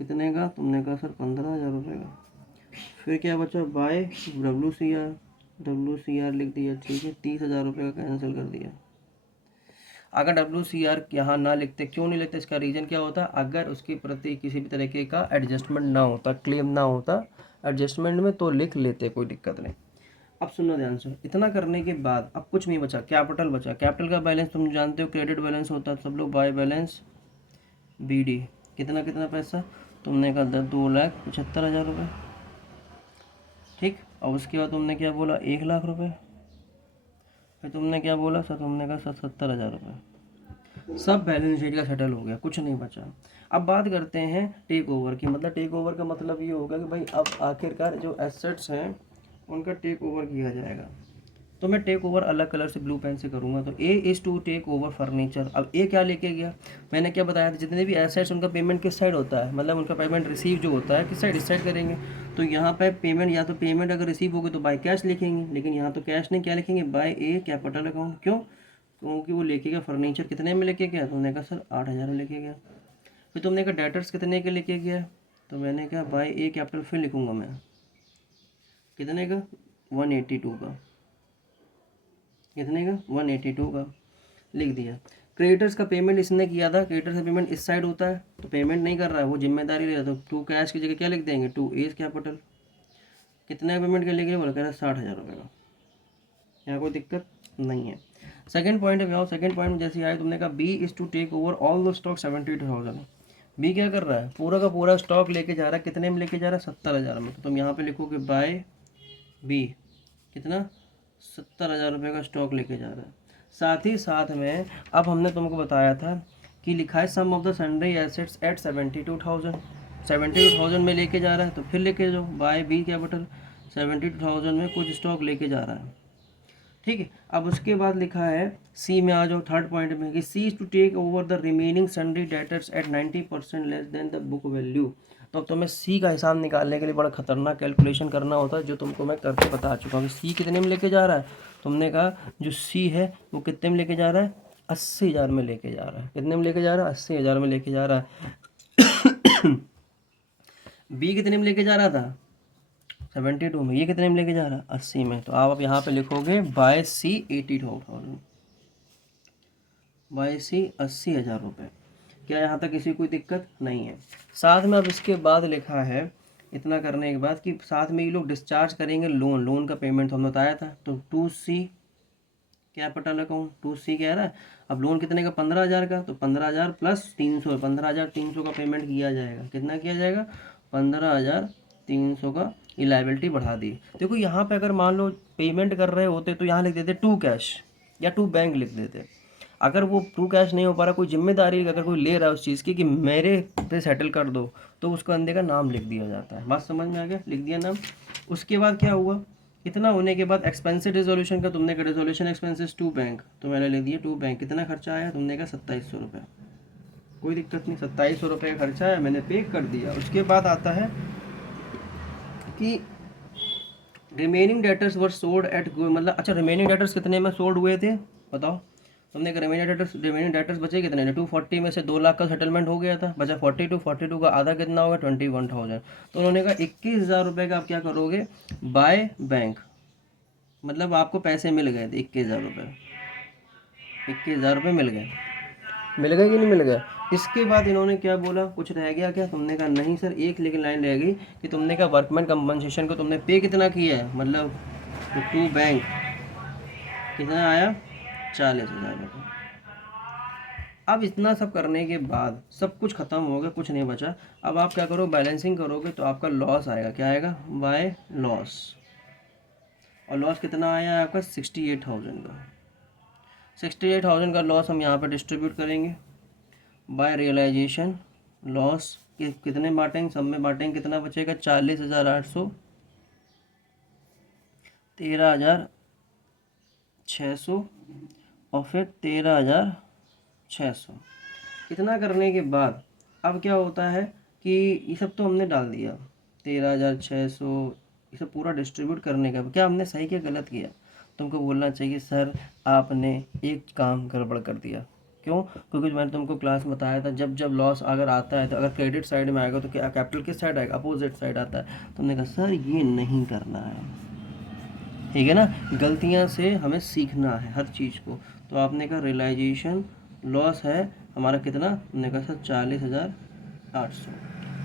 कितने का, तुमने कहा सर 15,000 रुपये का। फिर क्या बचा, बाय WCR लिख दिया, ठीक है, 30,000 रुपये का कैंसिल कर दिया। अगर WCR यहाँ ना लिखते, क्यों नहीं लिखते, इसका रीज़न क्या होता, अगर उसके प्रति किसी भी तरीके का एडजस्टमेंट ना होता, क्लेम ना होता एडजस्टमेंट में, तो लिख लेते, कोई दिक्कत नहीं। अब सुनना ध्यान से, इतना करने के बाद अब कुछ नहीं बचा, कैपिटल बचा। कैपिटल का बैलेंस तुम जानते हो, क्रेडिट बैलेंस होता है, सब लोग बाय बैलेंस BD, कितना कितना पैसा, तुमने कहा 2,75,000 रुपये, ठीक। और उसके बाद तुमने क्या बोला, 1,00,000 रुपये। फिर तुमने क्या बोला सर, तुमने कहा 70,000 रुपये। सब बैलेंस शीट का सेटल हो गया, कुछ नहीं बचा। अब बात करते हैं टेक ओवर की। मतलब टेक ओवर का मतलब ये होगा कि भाई अब आखिरकार जो एसेट्स हैं उनका टेक ओवर किया जाएगा। तो मैं टेक ओवर अलग कलर से ब्लू पेन से करूँगा। तो A is to take over furniture. अब A क्या लेके गया, मैंने क्या बताया था, जितने भी एसेट्स उनका पेमेंट किस साइड होता है, मतलब उनका पेमेंट रिसीव जो होता है किस साइड, इस साइड करेंगे। तो यहाँ पे पेमेंट, या तो पेमेंट अगर रिसीव होगी तो बाय कैश लिखेंगे, लेकिन यहाँ तो कैश नहीं, क्या लिखेंगे, बाय A कैपिटल अकाउंट। क्यों, क्योंकि वो लेके गया फर्नीचर, कितने में लेके गया, तुमने कहा सर 8,000 में लेके गया। फिर तुमने कहा डेटर्स कितने के लेके गया, तो मैंने कहा बाय A कैपिटल, फिर लिखूँगा मैं कितने का, 182 का, कितने का, 182 का लिख दिया। क्रेडिटर्स का पेमेंट इसने किया था, क्रेडिटर्स का पेमेंट इस साइड होता है, तो पेमेंट नहीं कर रहा है, वो जिम्मेदारी ले रहा था। 2 कैश की जगह क्या लिख देंगे, 2 एज कैपिटल। कितने का पेमेंट कर लेंगे, बोला कह रहा है 60,000 रुपये का। यहाँ कोई दिक्कत नहीं है। सेकंड पॉइंट है, आओ सेकंड पॉइंट में जैसे आए, तुमने कहा B is to take over all the stock 72,000। B क्या कर रहा है, पूरा का पूरा स्टॉक लेके जा रहा है, कितने में लेके जा रहा है, 70,000 में। तो तुम यहाँ पे लिखोगे बाय B, कितना, 70,000 रुपये का स्टॉक लेके जा रहा है। साथ ही साथ में अब हमने तुमको बताया था कि लिखा है some of the sundry assets at 72,000 में लेके जा रहा है, तो फिर लेके जाओ बाय B कैपिटल, 72,000 में कुछ स्टॉक लेके जा रहा है, ठीक है। अब उसके बाद लिखा है C में आ जाओ, थर्ड पॉइंट में कि C is to take over the remaining sundry debtors at 90% less than the book value. तो अब तुम्हें C का हिसाब निकालने के लिए बड़ा खतरनाक कैलकुलेशन करना होता है, जो तुमको मैं करके बता चुका हूँ। C कितने में लेके जा रहा है, तुमने कहा जो C है वो कितने में लेके जा रहा है, 80,000 में लेके जा रहा है। कितने में लेके जा रहा है, 80,000 में लेके जा रहा है। B कितने में लेके जा रहा था, 72 में, ये कितने में लेके जा रहा है 80 में, तो आप अब यहाँ पे लिखोगे बाय सी 80,000, बाय सी 80,000 रुपये। क्या यहाँ तक किसी कोई दिक्कत नहीं है। साथ में अब इसके बाद लिखा है, इतना करने के बाद कि साथ में ये लोग डिस्चार्ज करेंगे लोन, लोन का पेमेंट तो हमने बताया था, तो 2C कैपिटल अकाउंट, 2C क्या है ना, अब लोन कितने का 15,000 का, तो 15,000 प्लस 300, 15,300 का पेमेंट किया जाएगा। कितना किया जाएगा 15,300 का, ये लाइबिलिटी बढ़ा दी। देखो यहाँ पे अगर मान लो पेमेंट कर रहे होते तो यहाँ लिख देते टू कैश या टू बैंक लिख देते। अगर वो टू कैश नहीं हो पा रहा, कोई जिम्मेदारी अगर कोई ले रहा है उस चीज़ की कि मेरे पे सेटल कर दो, तो उसको बंदे का नाम लिख दिया जाता है। बात समझ में आ गया, लिख दिया नाम। उसके बाद क्या हुआ, इतना होने के बाद एक्सपेंसिव रिजोल्यूशन का तुमने कहा रिजोल्यूशन एक्सपेंसेस टू बैंक, तो मैंने लिख दिया टू बैंक। कितना खर्चा आया, तुमने कहा 2700 रुपये, कोई दिक्कत नहीं, 2700 रुपये का खर्चा है, मैंने पे कर दिया। उसके बाद आता है कि remaining debtors were sold eight, मतलब अच्छा रिमेनिंग डेटर्स कितने में सोल्ड हुए थे बताओ। तुमने रिमेनिंग डेटर्स बचे कितने, 240 में से 2 लाख का सेटलमेंट हो गया था, बचा 42 का आधा कितना होगा 21,000। तो उन्होंने कहा 21,000 रुपये का आप क्या करोगे बाय बैंक, मतलब आपको पैसे मिल गए थे 21,000 रुपये, 21,000 रुपये मिल गए कि नहीं मिल गए। इसके बाद इन्होंने क्या बोला, कुछ रह गया क्या, तुमने कहा नहीं सर, एक लेकिन लाइन रह गई कि तुमने कहा वर्कमैन कंपनसेशन को तुमने पे कितना किया है, मतलब टू बैंक कितना आया 40,000 रुपये। अब इतना सब करने के बाद सब कुछ ख़त्म हो गया, कुछ नहीं बचा। अब आप क्या करो, बैलेंसिंग करोगे तो आपका लॉस आएगा, क्या आएगा बाय लॉस, और लॉस कितना आया आपका 68,000 का। 68,000 का लॉस हम यहाँ पर डिस्ट्रीब्यूट करेंगे बाय रियलाइजेशन लॉस कितने बांटेंगे, सब में बांटेंगे, कितना बचेगा 40,800, 13,600 और फिर 13,600। इतना करने के बाद अब क्या होता है कि ये सब तो हमने डाल दिया 13,600, ये सब पूरा डिस्ट्रीब्यूट करने का क्या हमने सही क्या गलत किया। तुमको बोलना चाहिए सर आपने एक काम गड़बड़ कर दिया। क्यों, क्योंकि मैंने तुमको क्लास में बताया था जब जब लॉस अगर आता है तो अगर क्रेडिट साइड में आएगा तो क्या कैपिटल किस साइड आएगा, अपोजिट साइड आता है। तुमने कहा सर ये नहीं करना है, ठीक है ना, गलतियां से हमें सीखना है हर चीज़ को। तो आपने कहा रियलाइजेशन लॉस है हमारा कितना, तुमने कहा सर 40,800,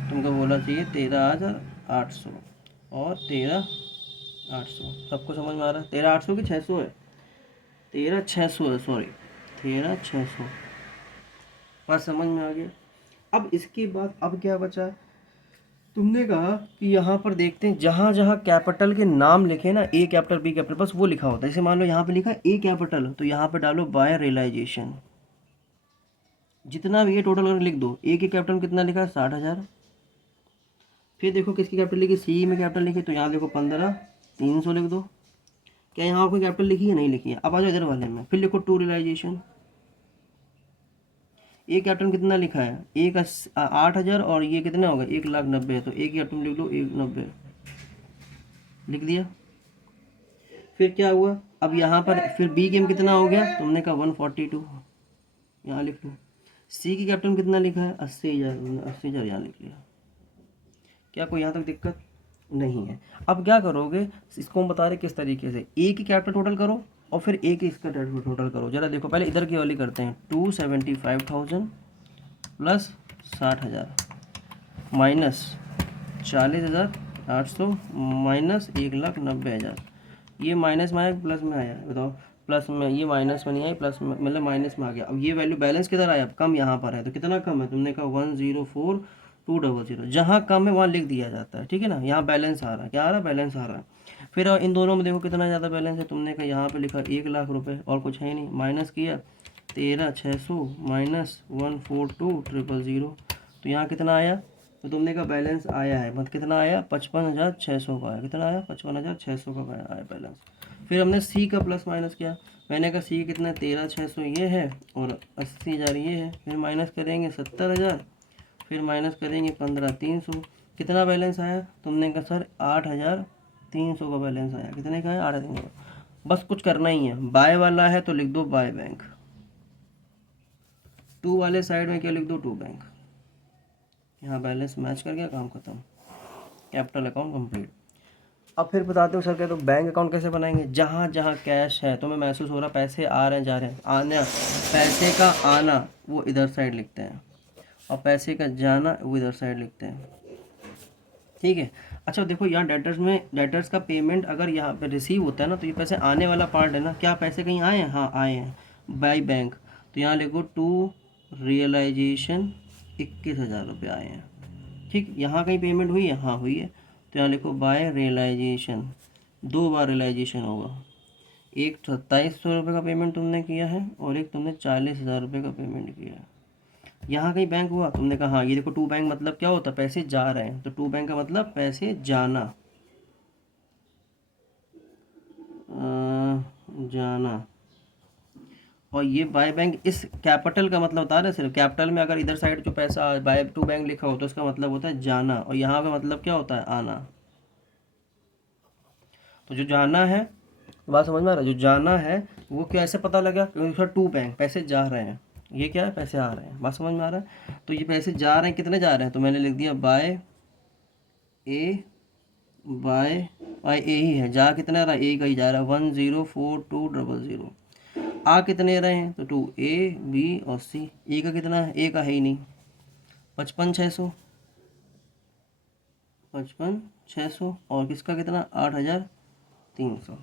तुमको बोलना चाहिए 13,800 और 13,800। सबको समझ में आ रहा है, 13,800 की 600 है, 13,600 है, सॉरी 13,600। बात समझ में आ गया। अब इसके बाद अब क्या बचा, तुमने कहा कि यहाँ पर देखते हैं जहाँ जहाँ कैपिटल के नाम लिखे ना, ए कैपिटल बी कैपिटल, बस वो लिखा होता है। जैसे मान लो यहाँ पे लिखा ए कैपिटल, तो यहाँ पे डालो बाय रियलाइजेशन, जितना भी ये टोटल करके लिख दो। ए के कैपिटल में कितना लिखा है 60,000। फिर देखो किसकी कैपिटल लिखी, सी में कैपिटल लिखी, तो यहाँ देखो 15,300 लिख दो। क्या यहाँ कोई कैपिटल लिखी है, नहीं लिखी है। अब आ जाओ इधर वाले में, फिर लिखो टू रियलाइजेशन। ए कैपिटल में कितना लिखा है, एक 8,000 और ये कितना होगा 1,90,000 है, तो ए कैपिटल में लिख लो 1,90,000 लिख दिया। फिर क्या हुआ, अब यहाँ पर फिर बी के में कितना हो गया, तुमने कहा 142, यहाँ लिख लो। सी की कैपिटल में कितना लिखा है 80,000, 80,000 यहाँ लिख लिया। क्या कोई यहाँ तक दिक्कत नहीं है। अब क्या करोगे, इसको हम बता रहे किस तरीके से, ए की कैपिटल टोटल करो और फिर ए की इसका टोटल करो। जरा देखो पहले इधर की वाली करते हैं, 275,000 प्लस 60,000 माइनस 40,800 माइनस 1,90,000। ये माइनस में आया प्लस में आया, बताओ प्लस में, ये माइनस में नहीं आई प्लस में, मतलब माइनस में आ गया। अब ये वैल्यू बैलेंस किधर आया, अब कम यहाँ पर है, तो कितना कम है, तुमने कहा 104,200। जहाँ कम है वहाँ लिख दिया जाता है, ठीक है ना। यहाँ बैलेंस आ रहा है, क्या आ रहा है बैलेंस आ रहा है। फिर इन दोनों में देखो कितना ज़्यादा बैलेंस है, तुमने कहा यहाँ पे लिखा 1,00,000 रुपये और कुछ है नहीं, माइनस किया 13,600 माइनस 142,000, तो यहाँ कितना आया, तो तुमने कहा बैलेंस आया है, मतलब कितना आया 55,600 का आया, कितना आया 55,600 का आया बैलेंस। फिर हमने सी का प्लस माइनस किया, मैंने कहा सी कितना 13,600 ये है और 80,000 ये है, फिर माइनस करेंगे 70,000, फिर माइनस करेंगे 15,300, कितना बैलेंस आया, तुमने कहा सर 8,300 का बैलेंस आया। कितने का है 8,300 का। बस कुछ करना ही है, बाय वाला है तो लिख दो बाय बैंक, टू वाले साइड में क्या लिख दो टू बैंक। यहाँ बैलेंस मैच कर गया, काम खत्म, कैपिटल अकाउंट कंप्लीट। अब फिर बताते हो सर क्या, तो बैंक अकाउंट कैसे बनाएंगे? जहाँ जहाँ कैश है, तुम्हें महसूस हो रहा पैसे आ रहे हैं जा रहे हैं, आना, पैसे का आना वो इधर साइड लिखते हैं और पैसे का जाना वो इधर साइड लिखते हैं, ठीक है। अच्छा देखो यहाँ डेटर्स में, डेटर्स का पेमेंट अगर यहाँ पे रिसीव होता है ना, तो ये पैसे आने वाला पार्ट है ना, क्या पैसे कहीं आए हैं? हाँ आए हैं, बाई बैंक। तो यहाँ लिखो टू रियलाइजेशन 21,000 रुपये आए हैं, ठीक। यहाँ कहीं पेमेंट हुई है? हाँ हुई है। तो यहाँ लिखो बाय रियलाइजेशन, 2 बार रियलाइजेशन होगा, एक 2700 रुपये का पेमेंट तुमने किया है और एक तुमने 40,000 रुपये का पेमेंट किया है। यहाँ कहीं बैंक हुआ? तुमने कहा हाँ। ये देखो टू बैंक मतलब क्या होता है? पैसे जा रहे हैं, तो टू बैंक का मतलब पैसे जाना, जाना। और ये बाय बैंक इस कैपिटल का मतलब बता रहे हैं, सिर्फ कैपिटल में अगर इधर साइड जो पैसा बाय टू बैंक लिखा हो तो उसका मतलब होता है जाना, और यहाँ का मतलब क्या होता है? आना। तो जो जाना है, बात समझ में आ रहा है? जो जाना है वो कैसे पता लगा? क्योंकि उसका टू बैंक पैसे जा रहे हैं, ये क्या है? पैसे आ रहे हैं, बात समझ में आ रहा है? तो ये पैसे जा रहे हैं, कितने जा रहे हैं? तो मैंने लिख दिया बाय ए, बाय बाय ए ही है, जा कितना रहा? ए का ही जा रहा है, 104200। आ कितने रहे हैं? तो 2 ए बी और सी। ए का कितना है? ए का है ही नहीं, 55,600, 55,600। और किसका कितना? 8,300,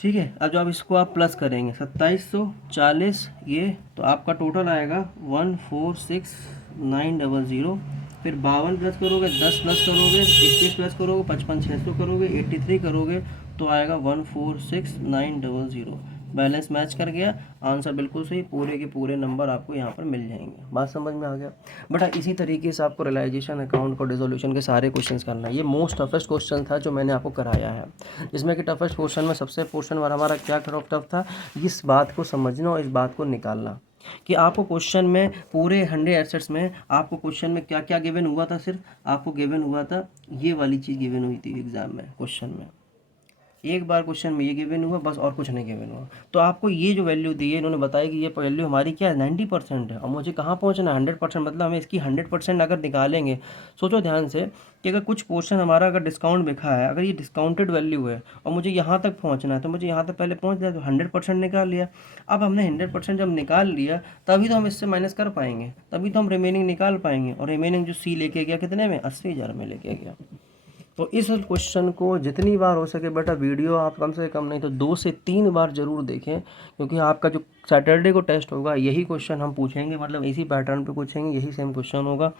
ठीक है। अब जब इसको आप प्लस करेंगे 2740 ये, तो आपका टोटल आएगा 146,900। फिर 52 प्लस करोगे, 10 प्लस करोगे, 21 प्लस करोगे, 55,600 करोगे, 83 करोगे, तो आएगा 146,900। बैलेंस मैच कर गया, आंसर बिल्कुल सही, पूरे के पूरे नंबर आपको यहाँ पर मिल जाएंगे। बात समझ में आ गया बेटा? इसी तरीके से आपको रियलाइजेशन अकाउंट को डिसोल्यूशन के सारे क्वेश्चंस करना है। ये मोस्ट टफेस्ट क्वेश्चन था जो मैंने आपको कराया है, जिसमें कि टफेस्ट क्वेश्चन में सबसे पोर्शन वाला हमारा क्या टफ था? इस बात को समझना और इस बात को निकालना कि आपको क्वेश्चन में पूरे 100 एसेट्स में आपको क्वेश्चन में क्या क्या गिवन हुआ था। सिर्फ आपको गिवन हुआ था ये वाली चीज़ गिवन हुई थी एग्जाम में, क्वेश्चन में एक बार क्वेश्चन में ये गिवन हुआ बस, और कुछ नहीं गिवन हुआ। तो आपको ये जो वैल्यू दी है, इन्होंने बताया कि ये वैल्यू हमारी क्या है? 90% है, और मुझे कहाँ पहुँचना है? 100%। मतलब हमें इसकी 100% अगर निकालेंगे, सोचो ध्यान से कि अगर कुछ पोर्शन हमारा अगर डिस्काउंट लिखा है, अगर ये डिस्काउंटेड वैल्यू है और मुझे यहाँ तक पहुँचना है, तो मुझे यहाँ तक पहले पहुँच लिया, तो 100% निकाल लिया। अब हमने 100% जब निकाल लिया, तभी तो हम इससे माइनस कर पाएंगे, तभी तो हम रिमेनिंग निकाल पाएंगे। और रिमेनिंग जो सी लेके गया कितने में? 80,000 में लेके गया। तो इस क्वेश्चन को जितनी बार हो सके बेटा वीडियो आप कम से कम नहीं तो 2 से 3 बार ज़रूर देखें, क्योंकि आपका जो सैटरडे को टेस्ट होगा यही क्वेश्चन हम पूछेंगे, मतलब इसी पैटर्न पे पूछेंगे, यही सेम क्वेश्चन होगा।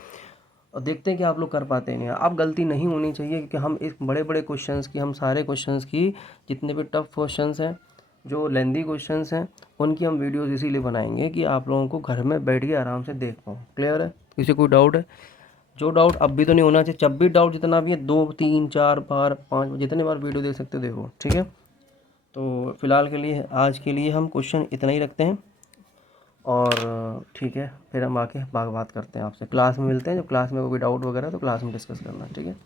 और देखते हैं कि आप लोग कर पाते हैं नहीं। अब गलती नहीं होनी चाहिए, क्योंकि हम इस बड़े बड़े क्वेश्चंस की, हम सारे क्वेश्चंस की, जितने भी टफ क्वेश्चंस हैं, जो लेंदी क्वेश्चंस हैं, उनकी हम वीडियोज़ इसीलिए बनाएंगे कि आप लोगों को घर में बैठ के आराम से देख पाओ। क्लियर है? किसी कोई डाउट है? जो डाउट अब भी तो नहीं होना चाहिए, जब भी डाउट जितना भी है 2 3 4 बार 5 जितने बार वीडियो देख सकते हो देखो, ठीक है। तो फिलहाल के लिए, आज के लिए हम क्वेश्चन इतना ही रखते हैं, और ठीक है, फिर हम आके बात करते हैं आपसे, क्लास में मिलते हैं। जब क्लास में कोई डाउट वगैरह तो क्लास में डिस्कस करना, ठीक है।